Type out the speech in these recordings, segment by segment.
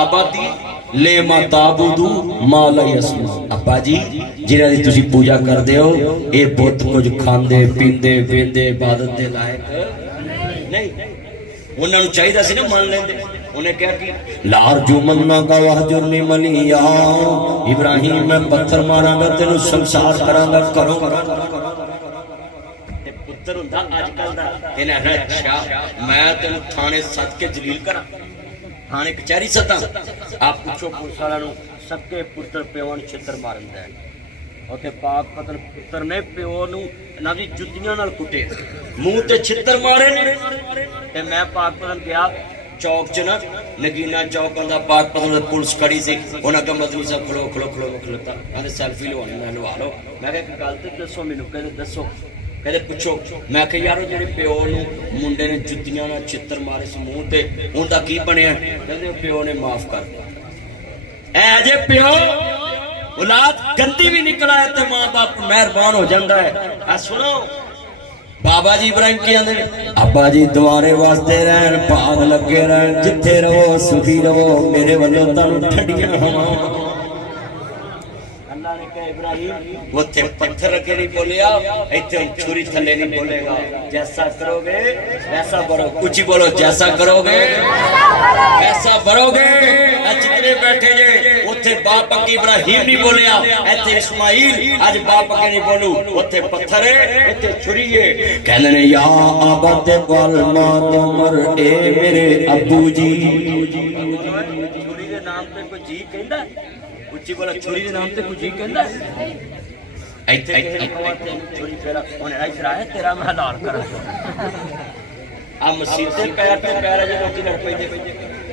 आबादी ले मा ताबुदू माला यसमा। अब्बा जी जिन्हां दी तुसीं पूजा करदे हो ये बुत कुछ खांदे पींदे वेंदे इबादत दे लायक नहीं। उन्हां नूं चाहीदा सी ना मान लैंदे। उन्हें क्या कि लार जो मन्ना का वहजुरनी मलिया इब्राहिम मैं पत्थर मारांगा तेनू संसार करांगा करो पुत्र हुंदा अजकल दा इन्हें आखना अच्छा मैं तेनू थाने सद के जलील करा थाने कचहरी सदा आप पूछो पुलिस वाला नूं सबके पुत्र प्यो नूं छितर मारदा है उत्थे पाक पतन पुत्र ने प्यो नूं ना दी जुत्तियां नाल कुटे मुंह ते छितर मारे ने ते मैं पाक पतन गया चौक च ना नगीना चौक आंदा पाक पतन पुलिस खड़ी सी उन्हां का मदनी साहब खलो खलो खलो खलोता आंदे सेल्फी लवानी मैं लवा लो मैं कहा गल ते दसो मैनू कहंदे दसो कहते पुछो मैं कहा यारो जेडे प्यो नूं मुंडे ने जुत्तियां नाल छितर मारे सी मूंह ते उनदा की बनया कहंदे प्यो ने माफ कर दिता ऐ जे प्यो औलाद गंदी भी निकल आए तो मां बाप मेहरबान हो जाता है। आ सुनो बाबा जी इब्राहिम की आंदे अब्बा जी दुआरे वास्ते रहन भाग लगे रहन जिथे रहो सुखी रहो मेरे वालों तुहानू ठंडियां हवावां। अल्लाह ने कहा इब्राहिम उत्थे पत्थर अगे नहीं बोलिया इत्थे छुरी थले नहीं बोलेगा जैसा करोगे वैसा भरोगे। ऊंची बोलो जैसा करोगे वैसा भरोगे। जितने बैठे जे उत्थे बाप अगे इब्राहिम नहीं बोलिया इत्थे इस्माइल आज बाप अगे नहीं बोलू उत्थे पत्थर है इत्थे छुरी है। कहंदे ने या अबद वल मातमर ए मेरे अब्बू जी छुरी दे नाम ते कोई जी कहंदा उच्ची बोला छुरी दे नाम ते कोई जी कहंदा इत्थे छुरी फेरा ओने इधर आया तेरा मैं हलाल करा आ मसीते पैर पे पैर जे लोग लड़ पैंदे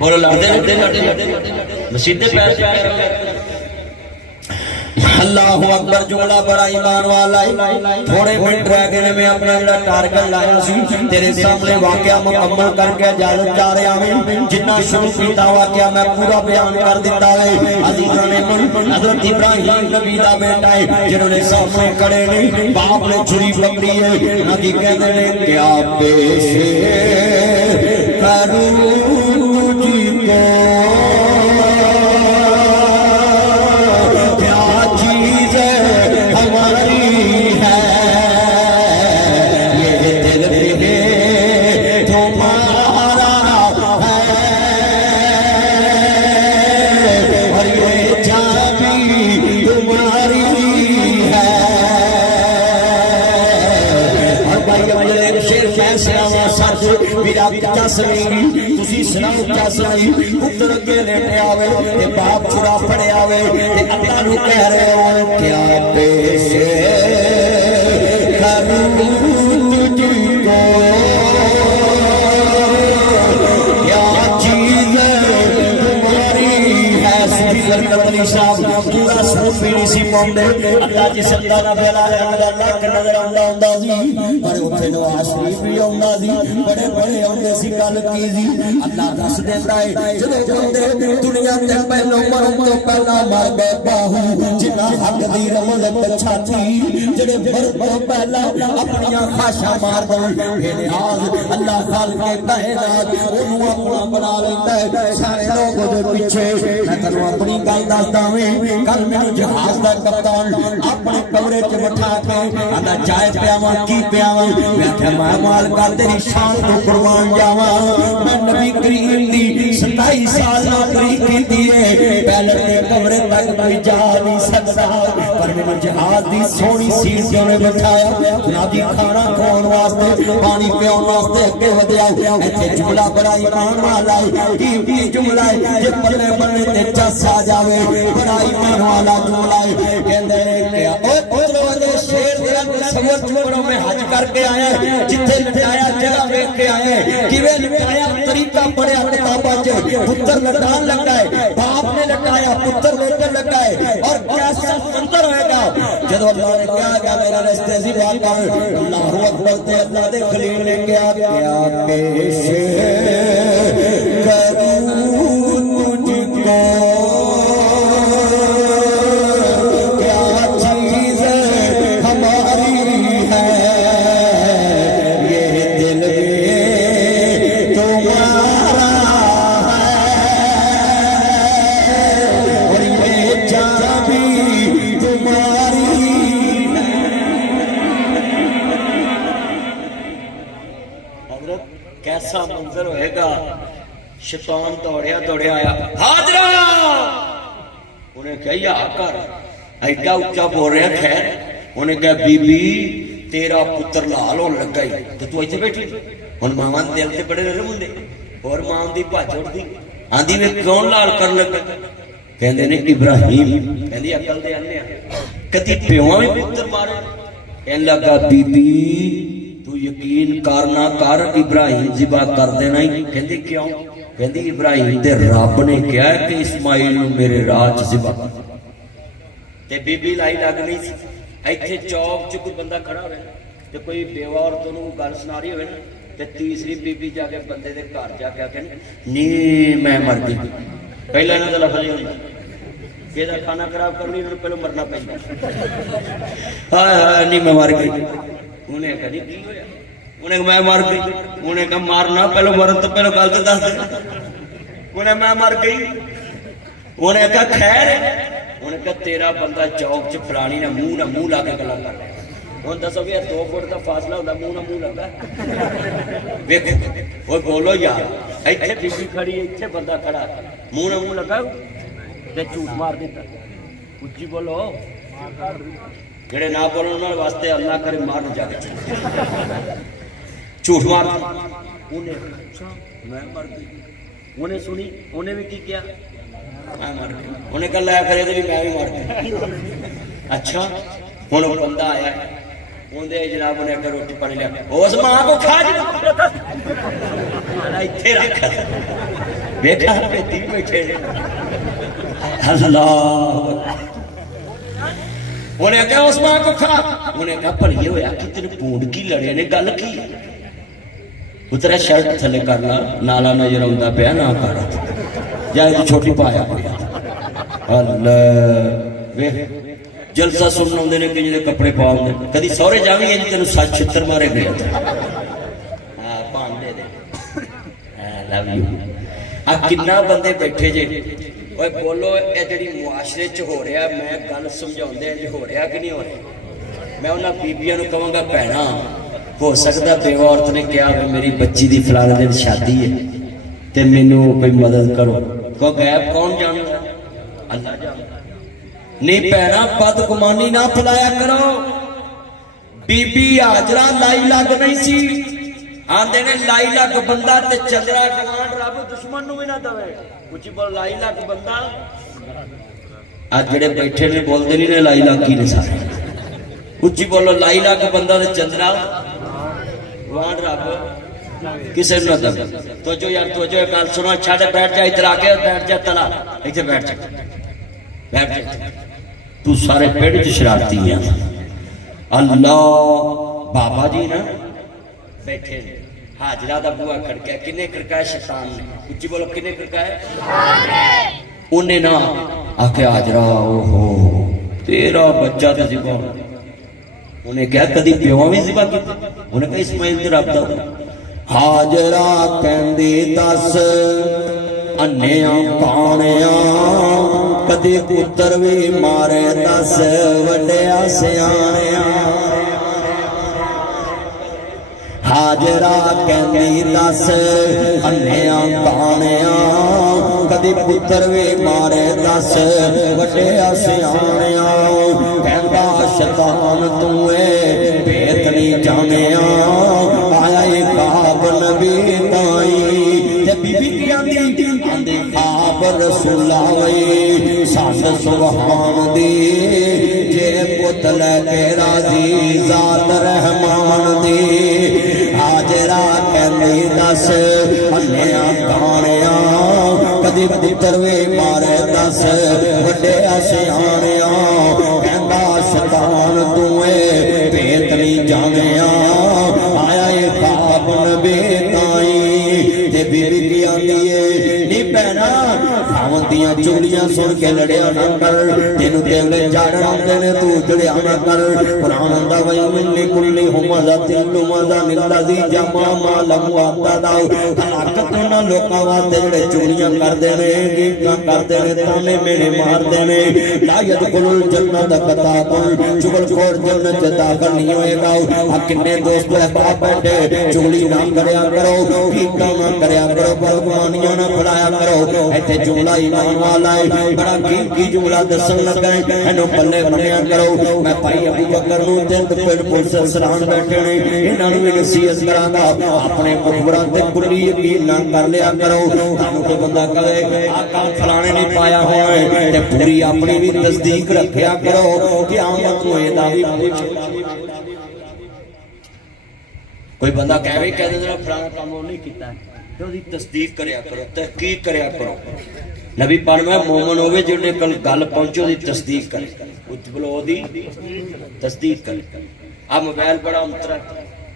बोलो लड़दे मसीते पैर अल्लाहु अकबर जुमला बड़ा ईमान वाला है। थोड़े मिनट रह गए मैं अपना जड़ा टारगेट लाया सी तेरे सामने वाकया मुकम्मल करके इजाजत जा रहा हूं। जिन्ना शुरू कीता वाकया मैं पूरा बयान कर दिता है। अजीजान ने हजरत इब्राहिम नबी दा बेटा है जिन्होंने सामने खड़े नहीं बाप ने छुरी पकड़ी है नबी कहंदे ने क्या पेश करूं तुझको पुत्र अगे लेटे आवे बाप छुरा फड़े आवे अल्लाह नू कह रहे हो क्या पेश करूं तुझको क्या चीज तुम्हारी है। पूरा सूट भी नहीं सी पाउंदे अल्लाह जिस अल्लाह ना बेला अल्लाह के नजर आंदा हुंदा सी पर उत्थे नवाज शरीफ भी आंदा सी बड़े बड़े आंदे सी गल की सी अल्लाह दस देंदा है जदों बंदे दुनिया ते पहलो मरण तो पहला मर गए बाहू जिन्ना हक दी रमल पछाती जेड़े मर तो पहला अपनी ख्वाहिशां मार दे बेनियाज अल्लाह खालिक कायनात ओनू अपना बना लेंदा है सारे लोगों दे पीछे। मैं तन्नू अपनी गल दसदा वे कल मैनू जहाज दा कप्तान अपने कमरे च बिठा के आंदा चाय पियावां की पियावां मैं आख्या मैं मालका तेरी शान तो कुर्बान जावां मैं नबी करीम दी 27 साल नौकरी कीती है पैलट दे कमरे तक कोई जा नहीं सकदा पर मैनू जहाज दी सोहनी सीट ते उन्हें बिठाया नादी खाना खाण वास्ते पानी पियाउण वास्ते अगे वधिया इत्थे जुमला बड़ा ईमान वाला है की जुमला है जे पल्ले बन्ने ते चस आ जावे बड़ा ईमान वाला जुमला है कहंदे ने क्या ओ पुत्रो दे शेर तेरा सबर चुकरो मैं हज करके आया जिथे लटाया जगह देख के आए किवें लटाया तरीका पढ़िया किताबां च पुत्र लटान लगा है बाप ने लटाया पुत्र लेकर लगा है और कैसा मंजर होएगा जब अल्लाह ने कहा क्या मेरा रास्ते से बात कर अल्लाहू अकबर ते अल्लाह दे खलील ने क्या क्या पेश करूं तुझको मंजर होएगा। शैतान दौड़िया दौड़िया आया, हाजरा। उन्हें कहा या कर, ऐडा उच्चा बोल रहा। खैर उन्हें कहा बीबी तेरा पुत्र लाल होने लगा ही तो तू इतने बैठी। हुण मावां दे दिल ते बड़े नरम हुंदे, और मां दी भज उठदी आंदी वे कौन लाल कर लगा? कहंदे ने इब्राहिम। कहंदी अकल दे आने कदी प्यों भी पुत्र मारे? कहन लगा बीबी तू यकीन कर ना कर, इब्राहिम जिबा कर देना ही। कहंदी क्यों? कहंदी इब्राहिम दे रब ने कहा कि इस्माइल नूं मेरे राह च जिबा कर। ते बीबी लाई लग नहीं सी। इत्थे चौक च कोई बंदा खड़ा होवे ते कोई बेवा औरत नूं गल सुना रही होवे ना, ते तीसरी बीबी जाके बंदे दे घर जाके आखे नी मैं मर गई। पहला इन्हां दा लफज ही हुंदा जेदा खाना खराब करनी उन्हें पहले मरना पैंदा। हाय हाय नी मैं मर गई। उन्हें कहा की होया? उन्हें मैं मर गई। उन्हें कहा मारना पहले, मरन तो पहले गल तो दस दे। उन्हें मैं मर गई। उन्हें कहा खैर? उन्हें कहा तेरा बंदा चौक च फलानी ना मुंह ला के गल्लां कर। हुण दसो भी 2 फुट का फासला होंदा, मुंह ना मुंह लगदा। वेखो ओए बोलो यार, इत्थे बीबी खड़ी, इत्थे बंदा खड़ा, मुंह ना मुंह लगा ते झूठ मार दिता। उच्ची बोलो, जेड़े ना बोलन उन्हां वास्ते अल्लाह करे मार जाके झूठ मार। उन्हें मैं मर गई। उन्हें सुनी, उन्हें भी की किया मैं मर गई। उन्हें कहा लै करे भी मैं भी मर गई। अच्छा हुण बंदा आया, उन्हें जनाब उन्हें आखिया रोटी पानी लिया, उस मां को खा इत्थे रख। देखा बेटी बैठे अल्लाह। उन्हें कहा उस मां को खा। उन्हें कहा भलिए होया कि तेन पूंड की लड़े ने, गल की? उतरा शर्ट थले कर ला, नाला नजर आउंदा पिया ना कर या छोटी पाया। अल्लाह वे जलसा सुनने आउंदे ने कि जिहदे कपड़े पाउंदे। कदी सौरे जावी है जी तेन सच छित्तर मारे गए। हां भांडे दे आई लव यू। आ किन्ना बंदे बैठे जे। ओए बोलो ये जिहड़ी मुआशरे च हो रहा, मैं गल समझाउंदे हो रहा कि नहीं हो रहा? मैं उन्हां बीबियां नूं कहांगा भैणा हो सकदा बेवा औरत ने कहा मेरी बच्ची दी फलाने दिन शादी है ते मैनू कोई मदद करो। को गैब कौन जानदा? अल्लाह जानदा। नहीं भैणा बदगुमानी ना फैलाया करो। बीबी हाजरा लाई लग नहीं सी, आंदे ने लाई लग बंदा ते चंद्रा गवांड रब दुश्मन नूं भी ना दवे। उच्ची बोल लाई लग बंदा। आज जेड़े बैठे ने बोलते नहीं ने लाई लग की ने सारे। उच्ची बोलो लाई लग बंदा ते चंद्रा गवांड रब किसे ना दवे। तो जो यार तो जो गल सुनो, छड़ बैठ जा, इधर आके बैठ जा, तला इथे बैठ जा, बैठ जा। तू सारे पेड़ च शरारती है। अल्लाह बाबा जी ना बैठे ने, हाजरा दा बुआ खड़किया। किने खड़काया? शैतान ने। उच्ची बोलो किने खड़काया? उन्हें ना आखे हाजरा ओहो तेरा बच्चा तो जिबा। उन्हें क्या कदी प्यों भी जिबा की? उन्हें कहा इस्माइल दे रब दा। हाजरा कहंदी दस अन्निया काणिया कदी पुत्र भी मारे दस वड्डिया सियाणिया। हाजरा कहंदी दस अन्निया काणिया कदी पुत्र भी मारे दस वड्डिया सियाणिया। कहंदा शैतान तू भेत नहीं जानिया, आया काब नबी ताई। ते बीबी की आंदी आंदी आप रसूला वई सद सुभान दी, जे पुत लैके राजी जात रहमान दी। हाजरा कहंदी दस अन्निया काणिया कदी पुत्र वे मारे दस वड्डिया सियाणिया। कहंदा शैतान तू भेत नहीं जानिया, आया काब नबी ताई। ते बीबी की आंदी नी भैणा खावन दियां चुगलियां सुन के लड़िया ना कर तेनू तेरे जाड़ आंदे ने तू जड़िया ना कर कुरान आंदा वही मिलनी कुल्ली हुमजा तिल्लु मजा निल्लाजी जमा मा लहू आता दाओ हलाकत ना लोकां वास्ते जेड़े चुगलियां करदे ने गीतां करदे ने ताने मेरे मारदे ने ला यदखुलुल जन्नत कताकुल चुगलखोर जन्नत च दाखिल नहीं होएगा आ किन्ने दोस्त अहबाब बैठे चुगली ना करया करो गीतां ना करया करो बदगुमानियां ना फड़ाया करो इत्थे जुमला ईमान वाला है बड़ा कीमती जुमला दसन लगा है इन्हू पल्ले बनिया करो मैं भाई अबू बकर नूं ते पिंड पुलिस सलाम बैठे ने इन्हां नूं भी नसीहत करांगा अपने मुखबरां ते कुल्ली यकीन ना कर लिया करो तानू कोई बंदा कहे आ काम फलाने ने पाया होया है ते पूरी अपनी भी तस्दीक रखया करो क़यामत नूं इहदा भी कोई बंदा कहे कह देना फलाना काम नहीं कीता तो उसकी तस्दीक करया करो तहकीक करया करो नबी पाक में मोमन होवे जिहड़े कल गल पहुंचे उसकी तस्दीक करे उच बोलो ओदी तस्दीक करे आ मोबाइल बड़ा अंतरा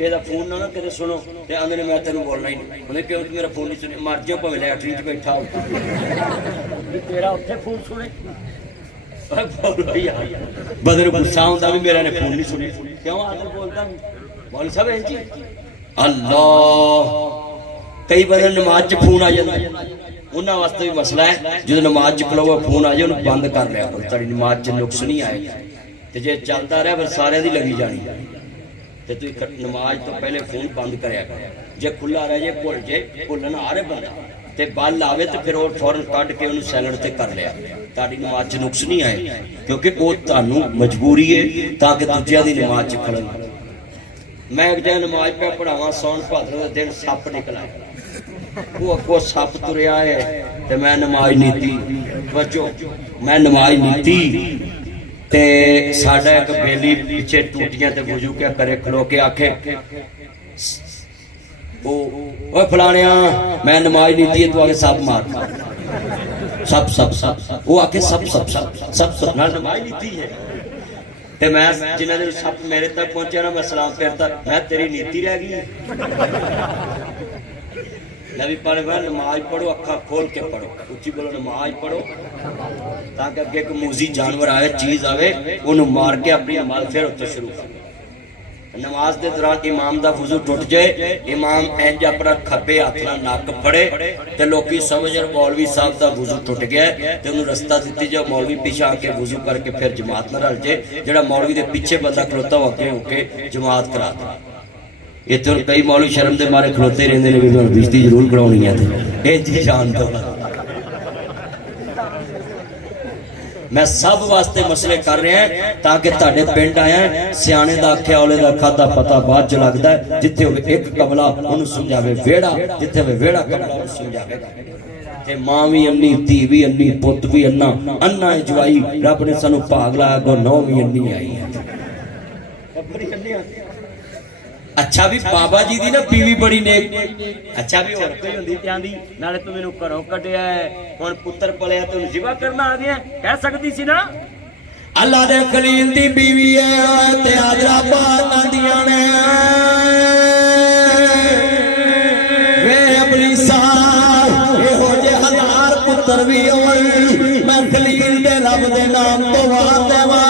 ਇਹਦਾ ਫੋਨ ਨਾ ਕਿਤੇ ਸੁਣੋ ਤੇ ਆਂਦੇ ਨੇ ਮੈਂ ਤੈਨੂੰ ਬੋਲਣਾ ਹੀ ਨਹੀਂ ਉਹਨੇ ਕਿਉਂ ਮੇਰਾ ਫੋਨ ਨਹੀਂ ਸੁਣਿਆ ਮਰ ਜਾ ਭਾਵੇਂ ਲੈਟਰੀ 'ਚ ਬੈਠਾ ਹੋ ਤੇਰਾ ਉੱਥੇ ਫੋਨ ਸੁਣੇ ਓਏ ਬੋਲੋ ਯਾਰ ਬਦਲ ਗੁੱਸਾ ਹੁੰਦਾ ਵੀ ਮੇਰਾ ਨੇ ਫੋਨ ਨਹੀਂ ਸੁਣਿਆ ਕਿਉਂ ਆਦਲ ਬੋਲਦਾ ਮੌਲਵੀ ਸਾਹਿਬ ਇੰਜ ਅੱਲਾ ਕਈ ਵਾਰ ਨਮਾਜ਼ 'ਚ ਫੋਨ ਆ ਜਾਂਦਾ ਉਹਨਾਂ ਵਾਸਤੇ ਵੀ ਮਸਲਾ ਹੈ ਜਦੋਂ ਨਮਾਜ਼ 'ਚ ਖਲੋਵਾ ਫੋਨ ਆ ਜਾਏ ਉਹਨੂੰ ਬੰਦ ਕਰ ਲਿਆ ਕਰੋ ਤੁਹਾਡੀ ਨਮਾਜ਼ 'ਚ ਨੁਕਸ ਨਹੀਂ ਆਏਗਾ ਤੇ ਜੇ ਚੱਲਦਾ ਰਿਹਾ ਫਿਰ ਸਾਰਿਆਂ ਦੀ ਲੱਗੀ ਜਾਣੀ ਤੇ ਤੁਸੀਂ ਨਮਾਜ਼ ਤੋਂ ਪਹਿਲੇ ਫੋਨ ਬੰਦ ਕਰਿਆ ਕਰੋ ਜੇ ਖੁੱਲਾ ਰਹਿ ਜੇ ਭੁੱਲ ਜੇ ਭੁੱਲਣ ਆ ਰਿਹਾ ਬੰਦਾ ਤੇ ਬੱਲ ਆਵੇ ਤੇ ਫਿਰ ਉਹ ਫੌਰਨ ਕੱਢ ਕੇ ਉਹਨੂੰ ਸਾਇਲੈਂਟ ਤੇ ਕਰ ਲਿਆ ਤੁਹਾਡੀ ਨਮਾਜ਼ 'ਚ ਨੁਕਸ ਨਹੀਂ ਆਏ ਕਿਉਂਕਿ ਉਹ ਤੁਹਾਨੂੰ ਮਜਬੂਰੀ ਹੈ ਤਾਂ ਕਿ ਦੂਜਿਆਂ ਦੀ ਨਮਾਜ਼ 'ਚ ਖੜਨ ਮੈਂ ਇੱਕ ਜਗ੍ਹਾ ਨਮਾਜ਼ ਪਿਆ ਪੜਾਵਾਂ ਸੌਣ ਭਾਦਰ ਦੇ ਦਿਨ ਸੱਪ ਨਿਕਲ ਆਇਆ ਉਹ ਅੱਗੋਂ ਸੱਪ ਤੁਰਿਆ ਹੈ ਤੇ ਮੈਂ ਨਮਾਜ਼ ਨੀਤੀ ਬੱਚੋ ਮੈਂ ਨਮਾਜ਼ ਨੀਤੀ ਤੇ ਸਾਡਾ ਇੱਕ ਬੇਲੀ ਪਿੱਛੇ ਟੂਟੀਆਂ ਤੇ ਵੁਜੂ ਕਿਆ ਕਰੇ ਖਲੋ ਕੇ ਆਖੇ ਉਹ ਓਏ ਫਲਾਣਿਆ ਮੈਂ ਨਮਾਜ਼ ਨੀਤੀ ਤੂੰ ਆਕੇ ਸੱਪ ਮਾਰ ਸੱਪ ਸੱਪ ਸੱਪ ਉਹ ਆਕੇ ਸੱਪ ਸੱਪ ਸੱਪ ਸੱਪ ਸੱਪ ਨਾਲ ਨਮਾਜ਼ ਨੀਤੀ ਹੈ ਤੇ ਮੈਂ ਜਿਨ੍ਹਾਂ ਦੇ ਸੱਪ ਮੇਰੇ ਤੱਕ ਪਹੁੰਚਿਆ ਨਾ ਮੈਂ ਸਲਾਮ ਫੇਰਤਾ ਮੈਂ ਤੇਰੀ ਨੀਤੀ ਰਹਿ ਗਈ नबी पाक ने नमाज पढ़ो अखा खोल के पढ़ो उच्ची बोलो नमाज पढ़ो ताकि अगे एक मूजी जानवर आए चीज आवे उन्हें मार के अपनी नमाज फिर उत्ते शुरू कर नमाज के दौरान इमाम दा वुजू टुट जाए इमाम इंज अपना खब्बे हाथ नाल नक फड़े ते लोकी समझण मौलवी साहब दा वुजू टुट गया ते उन्हें रस्ता दित्ती जाए मौलवी पीछे आके वुजू करके फिर जमात नाल रल जाए जेड़ा मौलवी दे पीछे बंदा खलोता हो अगे होके जमात करा दे इतने कई मौलवी शर्म के मारे खलोते रहते हैं भी बिजली जरूर करानी है जी शान तो मैं सब वास्ते मसले कर रहा है ताकि तुहाडे पिंड आया सियाणे दा आख्या औले दा खादा पता बाद च लगदा है जिथे होवे एक कमला उन्हें समझावे वेड़ा जिथे होवे वेड़ा कमला उन्हें समझावेगा ते मां भी अन्नी धी भी अन्नी पुत भी अन्ना अन्ना जवाई रब ने सानू भाग लाया गो नौ भी अन्नी आई है अच्छा भी बाबा जी दी ना बीवी बड़ी नेक अच्छा भी और कोई हुंदी चांदी नाले तू मेनू घरों कढिया है हुण पुत्र पलिया तू जिवा करना आ गया कह सकदी सी ना अल्लाह दे खलील दी बीवी है ते आजरा बार आंदियां ने वे अबलीसा एहो जे हजार पुत्र भी होण मैं खलील दे रब दे नाम तो वार देवा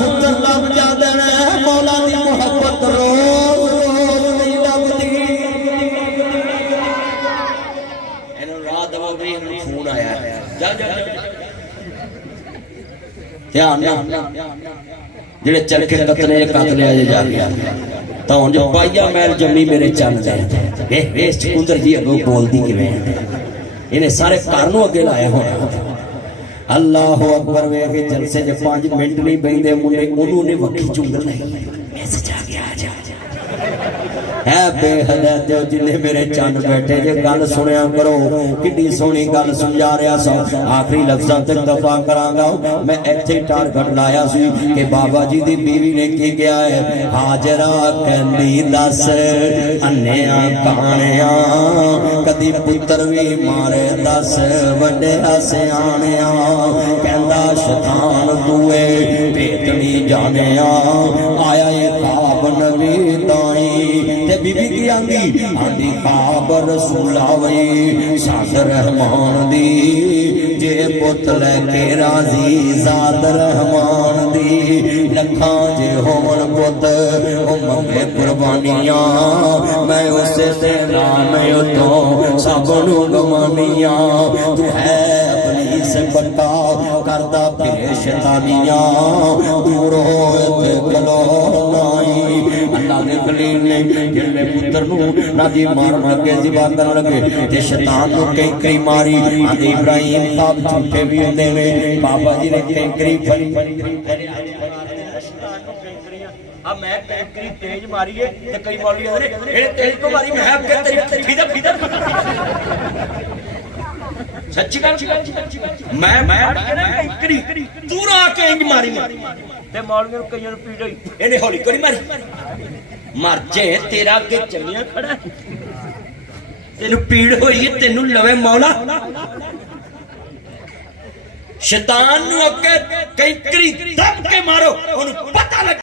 पुत्र लब जांदे ने मौला दी मोहब्बत रोज रोज नहीं लभदी इन्हू रात दवा गई इन्हू फोन आया जा जा ध्यान जेड़े चरखे कतले कतले आ जा गया तो हुण जो पाइया मैल जम्मी मेरे चंद दे वेस्ट कुंदर जी अगो बोलदी किवें इन्हें सारे घर नूं अगे लाया होया अल्लाह अकबर वे के जलसे च 5 मिनट नहीं बैठे मुंडे ओनू ने वक्की चुंगल नहीं मैसेज आ गया आ जा है बेहदा ते जिन्ने मेरे चंद बैठे जे गल सुनिया करो कितनी सोहनी गल समझा रहा सा आखिरी लफ्जां तक दफा करांगा मैं इत्थे टारगेट लाया सी कि बाबा जी दी बीवी ने की किया है हाजरा कहंदी दस अन्निया कानिया कदी पुत्र भी मारे दस वड्डे सियाणिया कहंदा शैतान दुए भेत नहीं जानिया आया ये खाब नबी ताई ते बीबी की आंदी खाब रसूला वे साद रहमान दी जे पुत लैके राजी जाद रहमान दी लखा जे होवन पुत मंगे कुर्बानियां मैं उसे ते नाम तो सब नू गवानियां तू है अपनी से बंदा करदा पेश तानियां दूर होए कलो नाई अल्लाह दे खलील ने जिन्ने पुत्र नू नादी मार मार के ज़िबा करन लगे ते शैतान नू कई मारी आदि इब्राहिम साहब झूठे भी हुंदे ने बाबा जी ने कई फड़ी अब मैं कई तेज मारी है ते कई मौलवी कहंदे ने तेज तो मारी मैं अगे तेरी फिदर सच्ची गल मैं कई दूर आके इंज मारी ते मौलवी कई नूं पीड़ होई इहने हौली करी मारी मर जे तेरा अगे चलिया खड़ा तेनू पीड़ होई तेनू लवे मौला शैतान नूं अगे कई दब के मारो ओनू पता लग